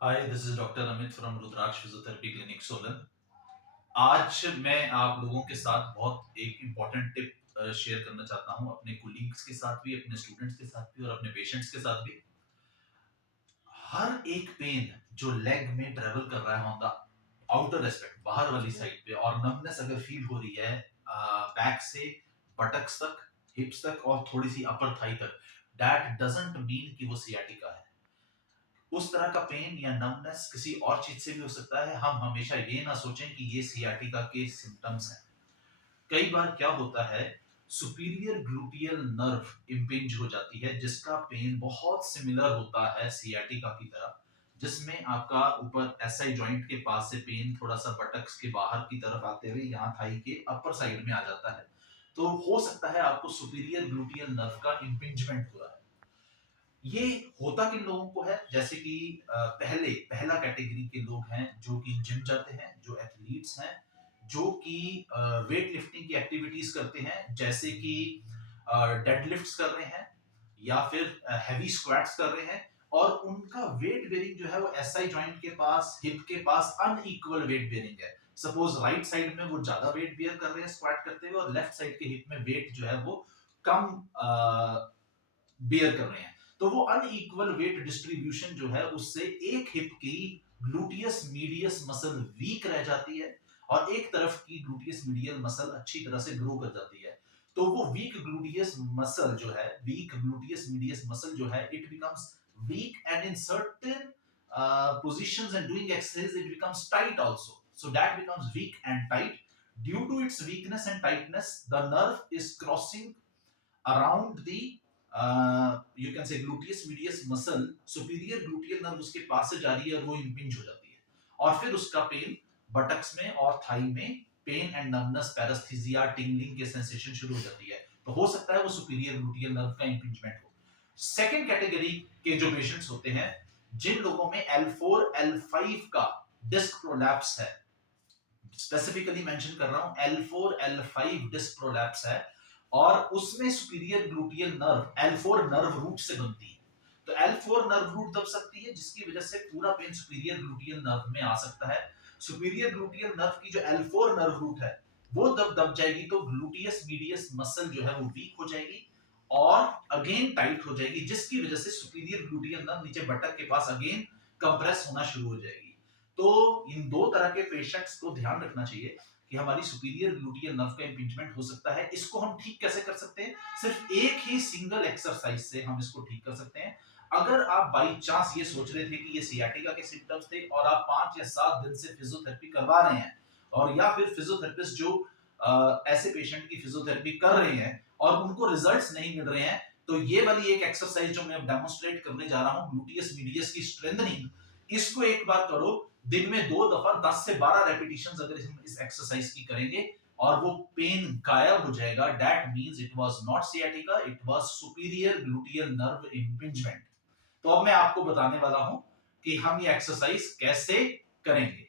Hi, this is doctor Amit from Rudraksh physiotherapy clinic Solan. आज मैं आप लोगों के साथ बहुत एक इम्पॉर्टेंट टिप शेयर करना चाहता हूं, अपने कोलीग्स के साथ भी, अपने स्टूडेंट्स के साथ भी और अपने पेशेंट्स के साथ भी। हर एक पेन जो लेग में ट्रेवल कर रहा है ऑन द आउटर एस्पेक्ट, बाहर वाली साइड पे, और नमनेस अगर फील हो रही है बैक से बटक्स तक, हिप्स तक और थोड़ी सी अपर थाई तक, दैट डजंट मीन कि वो सियाटिका है। उस तरह का पेन या नमनेस किसी और चीज से भी हो सकता है। हम हमेशा ये ना सोचें कि ये सियाटिका के सिम्टम्स हैं। कई बार क्या होता है, सुपीरियर ग्लूटियल नर्व इम्पिंज हो जाती है, जिसका पेन बहुत सिमिलर होता है सियाटिका की तरह, जिसमें आपका ऊपर एसआई जॉइंट के पास से पेन थोड़ा सा बटक्स के बाहर की तरफ आते हुए यहाँ थाई के अपर साइड में आ जाता है। तो हो सकता है आपको सुपीरियर ग्लूटियल नर्व का इम्पिंजमेंट हुआ है। ये होता किन लोगों को है, जैसे कि पहला कैटेगरी के लोग हैं जो कि जिम जाते हैं, जो एथलीट्स हैं, जो कि वेट लिफ्टिंग की एक्टिविटीज करते हैं, जैसे कि डेडलिफ्ट्स कर रहे हैं या फिर हैवी स्क्वाट्स कर रहे हैं, और उनका वेट बेरिंग जो है वो एसआई जॉइंट के पास, हिप के पास अनइक्वल वेट बेरिंग है। सपोज राइट साइड में वो ज्यादा वेट बियर कर रहे हैं स्क्वाट करते हुए, और लेफ्ट साइड के हिप में वेट जो है वो कम बियर कर रहे हैं। तो वो अनइक्वल वेट डिस्ट्रीब्यूशन जो है, उससे एक हिप की ग्लूटियस मीडियस मसल वीक रह जाती है और एक तरफ की ग्लूटियस मीडियल मसल अच्छी तरह से ग्रो कर जाती है। तो वो वीक ग्लूटियस मीडियस मसल जो है, it becomes week, and in certain positions and doing exercise it becomes tight also. So that becomes weak and tight. Due to its weakness and tightness, the nerve is crossing around the you can say gluteus medius muscle, superior gluteal nerve उसके पास से जा रही है और वो इंपिंज हो जाती है, और फिर उसका पेन बटक्स में और थाई में पेन एंड नर्वनेस, पैरास्थीजिया, टिंगलिंग के सेंसेशन शुरू हो जाती है। तो हो सकता है वो सुपीरियर ग्लूटियल नर्व का इंपिंजमेंट हो। सेकेंड कैटेगरी के जो पेशेंट्स होते हैं, जिन लोगों में L4 L5 का डिस्क प्रोलैप्स है, स्पेसिफिकली मेंशन कर रहा हूं, L4 L5 डिस्क प्रोलैप्स है, और उसमें superior gluteal nerve L4 nerve root से बनती है। तो L4 नर्व रूट दब सकती है, जिसकी वजह से पूरा पेन सुपीरियर ग्लूटियल नर्व में आ सकता है। सुपीरियर ग्लूटियल नर्व की जो L4 नर्व रूट है, वो दब दब जाएगी तो ग्लूटियस मीडियस मसल जो है वो वीक हो जाएगी और अगेन टाइट हो जाएगी, जिसकी वजह से सुपीरियर ग्लूटियल नर्व नीचे बटक के पास अगेन कंप्रेस होना शुरू हो जाएगी। तो इन दो तरह के पेशेंट्स को ध्यान रखना चाहिए कि हमारी सुपीरियर ग्लूटियल नर्व का इंपिंजमेंट हो सकता है। इसको हम ठीक कैसे कर सकते हैं? सिर्फ एक ही सिंगल एक्सरसाइज से हम इसको ठीक कर सकते हैं। अगर आप बाई चांस ये सोच रहे थे कि ये सियाटिका के सिम्टम्स थे और आप 5 या 7 दिन से फिजियोथेरेपी करवा रहे हैं, और या फिर फिजियोथेरेपिस्ट जो ऐसे पेशेंट की फिजियोथेरेपी कर रहे हैं और उनको रिजल्ट्स नहीं मिल रहे हैं, तो ये वाली एक एक्सरसाइज जो मैं डेमोन्स्ट्रेट करने जा रहा हूं, ग्लूटियस मीडियस की स्ट्रेंथनिंग, इसको एक बार करो। दिन में 2 दफा 10 से 12 रेपिटेशंस अगर हम इस एक्सरसाइज की करेंगे और वो पेन गायब हो जाएगा, that means it was not sciatica, it was superior gluteal nerve impingement. तो अब मैं आपको बताने वाला हूं कि हम ये एक्सरसाइज कैसे करेंगे।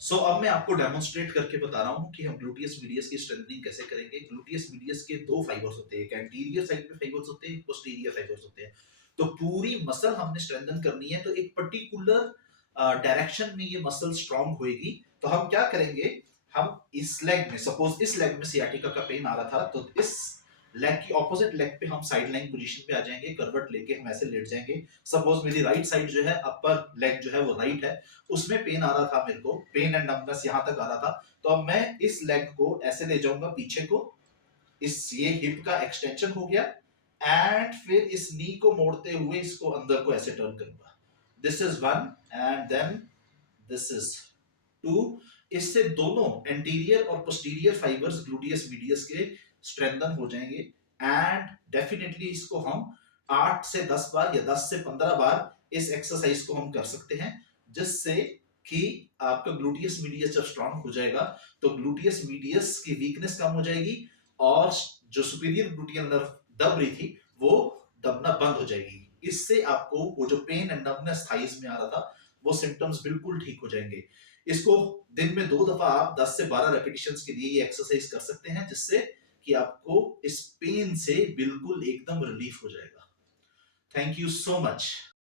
अब मैं आपको डेमोन्स्ट्रेट करके बता रहा हूं कि हम ग्लूटियस मीडियस की स्ट्रेंथनिंग कैसे करेंगे। ग्लूटियस मीडियस के दो फाइबर्स होते हैं, एक एंटीरियर साइड पे फाइबर्स होते हैं, पोस्टीरियर फाइबर्स होते हैं। तो पूरी मसल हमने स्ट्रेंथन करनी है, तो एक पर्टिकुलर डायरेक्शन में ये मसल स्ट्रांग होएगी। तो हम क्या करेंगे, हम इस लेग में, सपोज इस लेग में सियाटिका का पेन आ रहा था, तो इस लेग की ऑपोजिट लेग पे हम साइड लाइन पोजीशन पे आ जाएंगे, करवट लेके हम ऐसे लेट जाएंगे। सपोज मेरी राइट साइड जो है, अपर लेग जो है वो राइट है, उसमें पेन आ रहा था, मेरे को पेन एंड नंबनेस यहां तक आ रहा था। तो अब मैं इस लेग को ऐसे ले जाऊंगा पीछे को, इस ये हिप का एक्सटेंशन हो गया, एंड फिर इस नी को मोड़ते हुए इसको अंदर को ऐसे टर्न करूंगा। This is one, and then this is two. इससे दोनों एंटीरियर और पोस्टीरियर फाइबर्स ग्लूटियस मीडियस के स्ट्रेंथन हो जाएंगे, एंड डेफिनेटली इसको हम 8 से 10 बार या 10 से 15 बार इस एक्सरसाइज को हम कर सकते हैं, जिससे कि आपका ग्लूटियस मीडियस जब स्ट्रांग हो जाएगा तो ग्लूटियस मीडियस की वीकनेस कम हो जाएगी, और जो सुपीरियर ग्लूटियल नर्व दब रही थी वो दबना बंद हो जाएगी। इससे आपको वो जो पेन एंड नर्वनेस थाइज में आ रहा था, वो सिम्टम्स बिल्कुल ठीक हो जाएंगे। इसको दिन में 2 दफा आप 10 से 12 रेपिटेशंस के लिए ये एक्सरसाइज कर सकते हैं, जिससे कि आपको इस पेन से बिल्कुल एकदम रिलीफ हो जाएगा। Thank you so much.